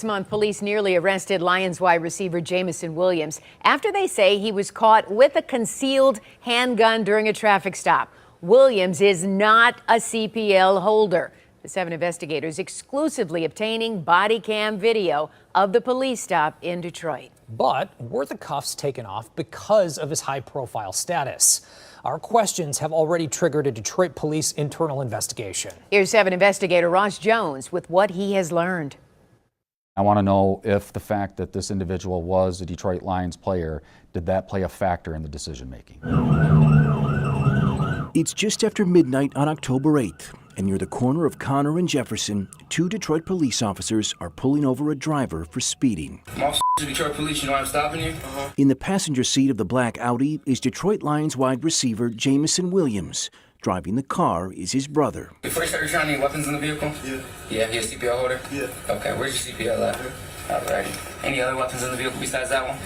This month, police nearly arrested Lions wide receiver Jameson Williams after they say he was caught with a concealed handgun during a traffic stop. Williams is not a CPL holder. The 7 investigators exclusively obtaining body cam video of the police stop in Detroit. But were the cuffs taken off because of his high-profile status? Our questions have already triggered a Detroit police internal investigation. Here's 7 investigator Ross Jones with what he has learned. I want to know if the fact that this individual was a Detroit Lions player, did that play a factor in the decision making? It's just after midnight on October 8th, and near the corner of Connor and Jefferson, 2 Detroit police officers are pulling over a driver for speeding. Detroit police, you know I'm stopping you? In the passenger seat of the black Audi is Detroit Lions wide receiver Jameson Williams. Driving the car is his brother. Before you start your any weapons in the vehicle? Yeah. Yeah, he a CPL holder? Yeah. Okay, where's your CPL at? Alrighty. Any other weapons in the vehicle besides that one?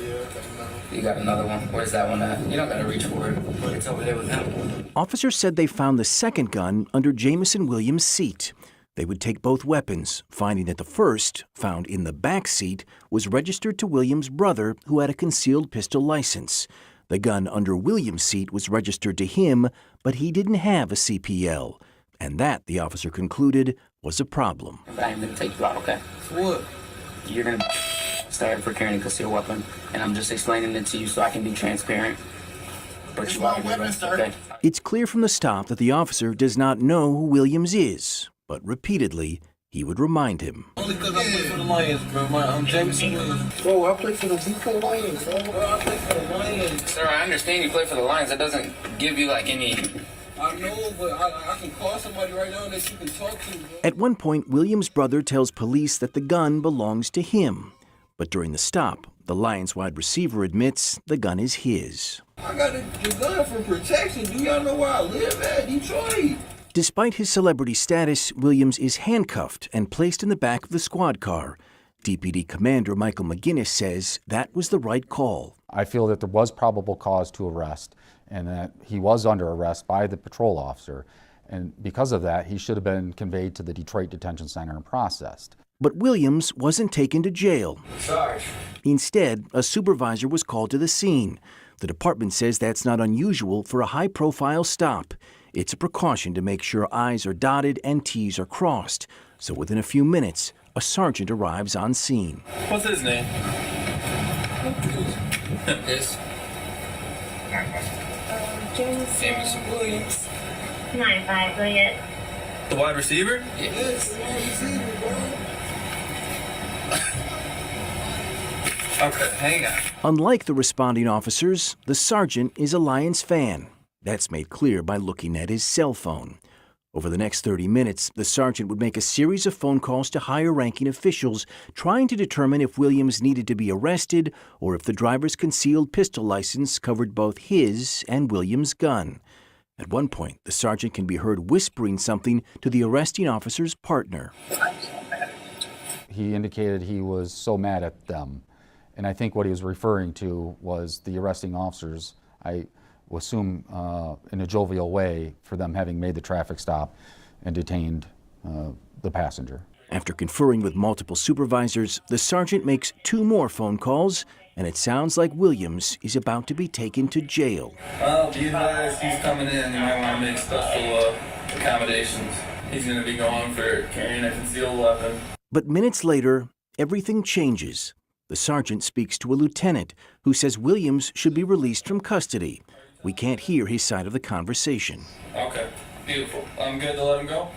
Yeah, I got another one. You got another one? Where's that one at? You don't gotta reach for it. It's over there with him. Officers said they found the second gun under Jameson Williams' seat. They would take both weapons, finding that the first, found in the back seat, was registered to Williams' brother, who had a concealed pistol license. The gun under Williams' seat was registered to him, but he didn't have a CPL. And that, the officer concluded, was a problem. I'm going to take you out, okay? For what? You're going to start for carrying a concealed weapon, and I'm just explaining it to you so I can be transparent. But it's my weapon, sir. Okay? It's clear from the stop that the officer does not know who Williams is, but repeatedly, he would remind him. Only because I play for the Lions, bro. I'm Jameson Williams. Bro, I play for the Detroit Lions, bro. I play for the Lions. Sir, I understand you play for the Lions. That doesn't give you, like, any... I know, but I can call somebody right now that you can talk to, bro. At one point, Williams' brother tells police that the gun belongs to him. But during the stop, the Lions wide receiver admits the gun is his. I got the gun for protection. Do y'all know where I live at? Detroit. Despite his celebrity status, Williams is handcuffed and placed in the back of the squad car. DPD Commander Michael McGinnis says that was the right call. I feel that there was probable cause to arrest and that he was under arrest by the patrol officer. And because of that, he should have been conveyed to the Detroit Detention Center and processed. But Williams wasn't taken to jail. Sarge. Instead, a supervisor was called to the scene. The department says that's not unusual for a high-profile stop. It's a precaution to make sure I's are dotted and T's are crossed. So within a few minutes, a sergeant arrives on scene. What's his name? This? Jameson Williams. 9-5, go yet. The wide receiver? Yes. The wide receiver, bro. Okay, hang on. Unlike the responding officers, the sergeant is a Lions fan. That's made clear by looking at his cell phone. Over the next 30 minutes, the sergeant would make a series of phone calls to higher-ranking officials, trying to determine if Williams needed to be arrested or if the driver's concealed pistol license covered both his and Williams' gun. At one point, the sergeant can be heard whispering something to the arresting officer's partner. He indicated he was so mad at them. And I think what he was referring to was the arresting officers, I assume in a jovial way, for them having made the traffic stop and detained the passenger. After conferring with multiple supervisors, the sergeant makes 2 more phone calls, and it sounds like Williams is about to be taken to jail. Well, be advised, he's coming in. You might want to make special accommodations. He's going to be going for carrying a concealed weapon. But minutes later, everything changes. The sergeant speaks to a lieutenant who says Williams should be released from custody. We can't hear his side of the conversation. Okay, beautiful. I'm good to let him go?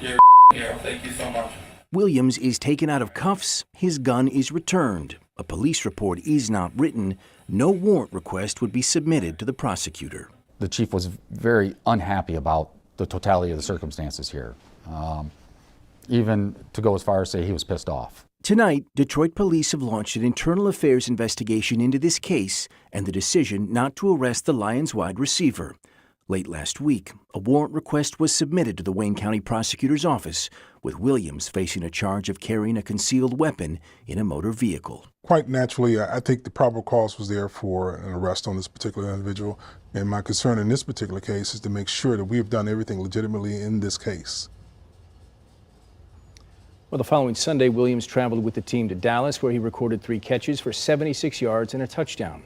You're hero. Thank you so much. Williams is taken out of cuffs. His gun is returned. A police report is not written. No warrant request would be submitted to the prosecutor. The chief was very unhappy about the totality of the circumstances here. Even to go as far as say he was pissed off. Tonight, Detroit police have launched an internal affairs investigation into this case and the decision not to arrest the Lions wide receiver. Late last week, a warrant request was submitted to the Wayne County Prosecutor's Office, with Williams facing a charge of carrying a concealed weapon in a motor vehicle. Quite naturally, I think the probable cause was there for an arrest on this particular individual, and my concern in this particular case is to make sure that we have done everything legitimately in this case. Well, the following Sunday, Williams traveled with the team to Dallas, where he recorded 3 catches for 76 yards and a touchdown.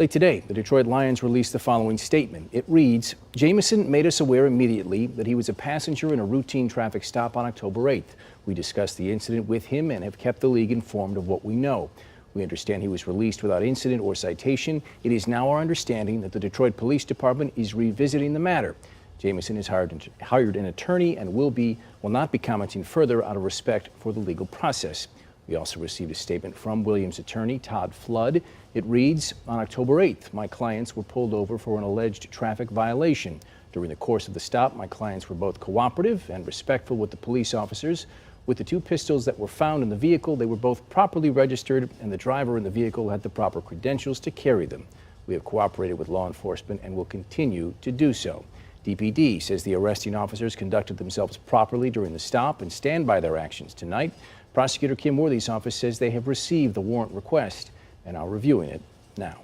Late today, the Detroit Lions released the following statement. It reads, Jameson made us aware immediately that he was a passenger in a routine traffic stop on October 8th. We discussed the incident with him and have kept the league informed of what we know. We understand he was released without incident or citation. It is now our understanding that the Detroit Police Department is revisiting the matter. Jameson has hired an attorney and will not be commenting further out of respect for the legal process. We also received a statement from Williams' attorney, Todd Flood. It reads, on October 8th, my clients were pulled over for an alleged traffic violation. During the course of the stop, my clients were both cooperative and respectful with the police officers. With the 2 pistols that were found in the vehicle, they were both properly registered, and the driver in the vehicle had the proper credentials to carry them. We have cooperated with law enforcement and will continue to do so. DPD says the arresting officers conducted themselves properly during the stop and stand by their actions tonight. Prosecutor Kim Worthy's office says they have received the warrant request and are reviewing it now.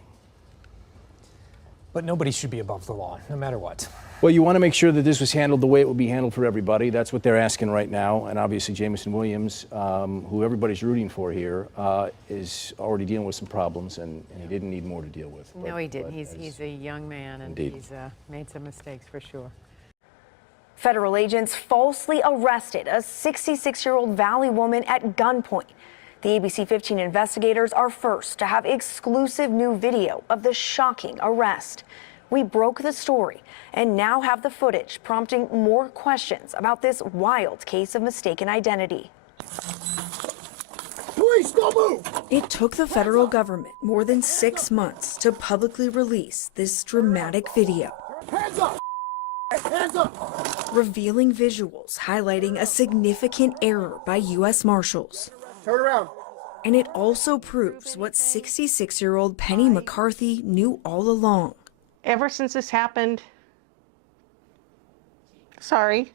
But nobody should be above the law, no matter what. Well, you want to make sure that this was handled the way it would be handled for everybody. That's what they're asking right now. And obviously, Jameson Williams, who everybody's rooting for here, is already dealing with some problems, and he didn't need more to deal with. No, he didn't. He's a young man, and Indeed. he's made some mistakes for sure. Federal agents falsely arrested a 66-year-old Valley woman at gunpoint. The ABC 15 investigators are first to have exclusive new video of the shocking arrest. We broke the story and now have the footage prompting more questions about this wild case of mistaken identity. Police, don't move! It took the federal government more than 6 months to publicly release this dramatic video. Hands up! Hands up! Revealing visuals highlighting a significant error by U.S. Marshals. Turn around. And it also proves what 66-year-old Penny McCarthy knew all along. Ever since this happened, sorry,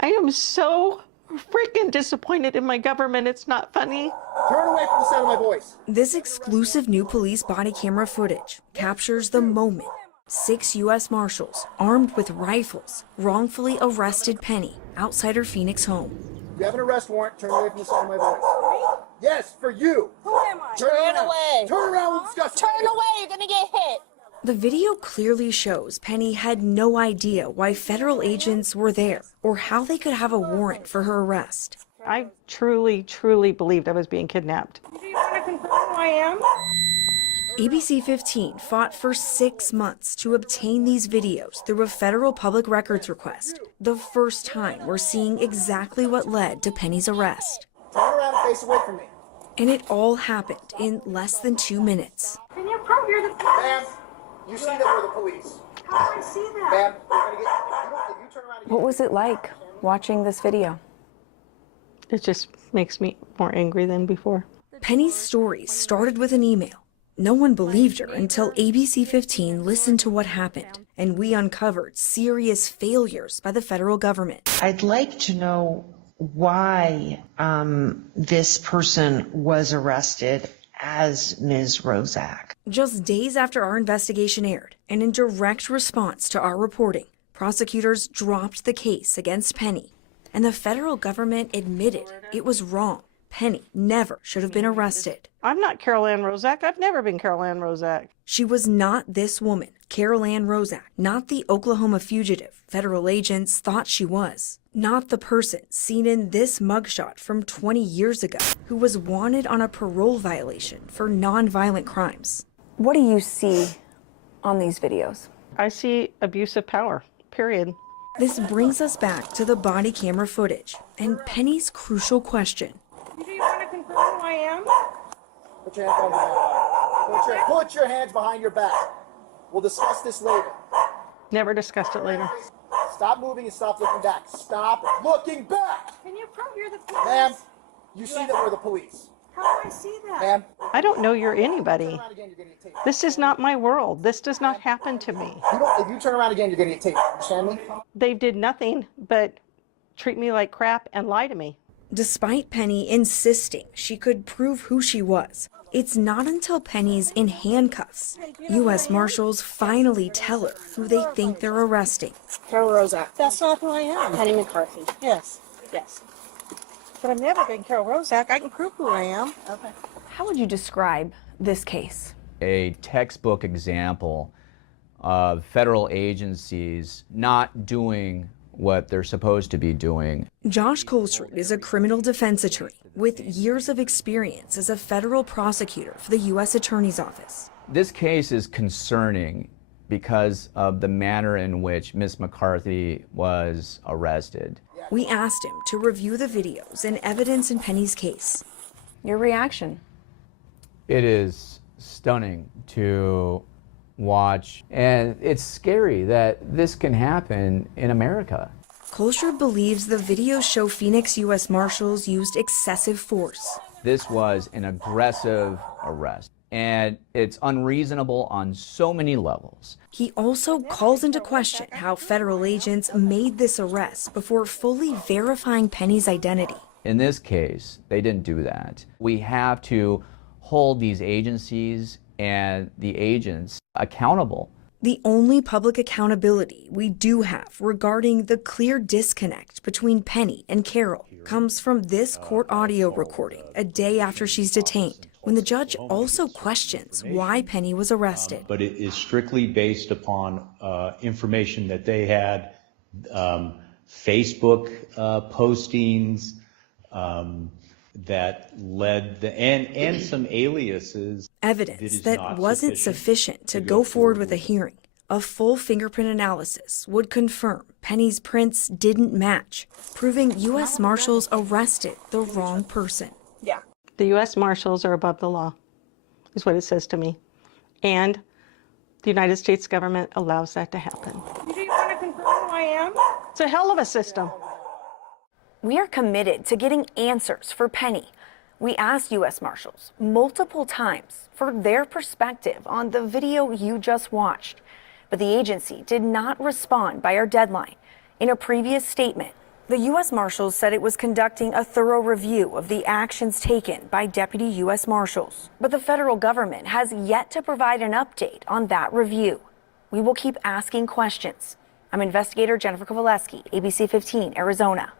I am so freaking disappointed in my government. It's not funny. Turn away from the sound of my voice. This exclusive new police body camera footage captures the moment 6 U.S. Marshals, armed with rifles, wrongfully arrested Penny outside her Phoenix home. You have an arrest warrant. Turn away from the sound of my voice. Yes, for you. Who am I? Turn away. Turn around. We'll discuss. Turn away, you're gonna get hit. The video clearly shows Penny had no idea why federal agents were there or how they could have a warrant for her arrest. I truly, truly believed I was being kidnapped. Do you want to confirm who I am? ABC 15 fought for 6 months to obtain these videos through a federal public records request. The first time we're seeing exactly what led to Penny's arrest. Turn around and face away from me. And it all happened in less than 2 minutes. Can you prove you're the police? Ma'am, you see that we're the police. How do I see that? Ma'am, you're gonna get. If you turn around. What was it like watching this video? It just makes me more angry than before. Penny's story started with an email. No one believed her until ABC 15 listened to what happened, and we uncovered serious failures by the federal government. I'd like to know why this person was arrested as Ms. Rozak. Just days after our investigation aired, and in direct response to our reporting, prosecutors dropped the case against Penny, and the federal government admitted it was wrong. Penny never should have been arrested. I'm not Carol Ann Rozak. I've never been Carol Ann Rozak. She was not this woman, Carol Ann Rozak, not the Oklahoma fugitive federal agents thought she was, not the person seen in this mugshot from 20 years ago who was wanted on a parole violation for nonviolent crimes. What do you see on these videos? I see abuse of power, period. This brings us back to the body camera footage and Penny's crucial question. Do you want to confirm who I am? Put your hands behind your back. Put your hands behind your back. We'll discuss this later. Never discussed it later. Stop moving and stop looking back. Stop looking back. Can you prove you're the police? Ma'am, you see that we're the police. How do I see that? Ma'am. I don't know you're anybody. Turn around again, you're gonna get taped. This is not my world. This does not happen to me. If you turn around again, you're gonna get taped. Understand me? They did nothing but treat me like crap and lie to me. Despite Penny insisting she could prove who she was, it's not until Penny's in handcuffs U.S. Marshals finally tell her who they think they're arresting. Carol Rozak. That's not who I am. Penny McCarthy. Yes. Yes. but I've never been Carol Rozak. I can prove who I am. Okay. How would you describe this case? A textbook example of federal agencies not doing what they're supposed to be doing. Josh Colstrud is a criminal defense attorney with years of experience as a federal prosecutor for the U.S. Attorney's Office. This case is concerning because of the manner in which Ms. McCarthy was arrested. We asked him to review the videos and evidence in Penny's case. Your reaction? It is stunning to watch, and it's scary that this can happen in America. Colstrud believes the videos show Phoenix U.S. Marshals used excessive force. This was an aggressive arrest, and it's unreasonable on so many levels. He also calls into question how federal agents made this arrest before fully verifying Penny's identity. In this case, they didn't do that. We have to hold these agencies and the agents accountable. The only public accountability we do have regarding the clear disconnect between Penny and Carol comes from this court audio recording a day after she's detained, when the judge also questions why Penny was arrested. But it is strictly based upon information that they had, Facebook postings, that led and some aliases. Evidence that wasn't sufficient to go forward with a hearing. A full fingerprint analysis would confirm Penny's prints didn't match, proving U.S. Marshals arrested the wrong person. Yeah. The U.S. Marshals are above the law, is what it says to me. And the United States government allows that to happen. You do want to confirm who I am? It's a hell of a system. We are committed to getting answers for Penny. We asked U.S. Marshals multiple times for their perspective on the video you just watched, but the agency did not respond by our deadline. In a previous statement, the U.S. Marshals said it was conducting a thorough review of the actions taken by Deputy U.S. Marshals, but the federal government has yet to provide an update on that review. We will keep asking questions. I'm investigator Jennifer Kowaleski, ABC 15, Arizona.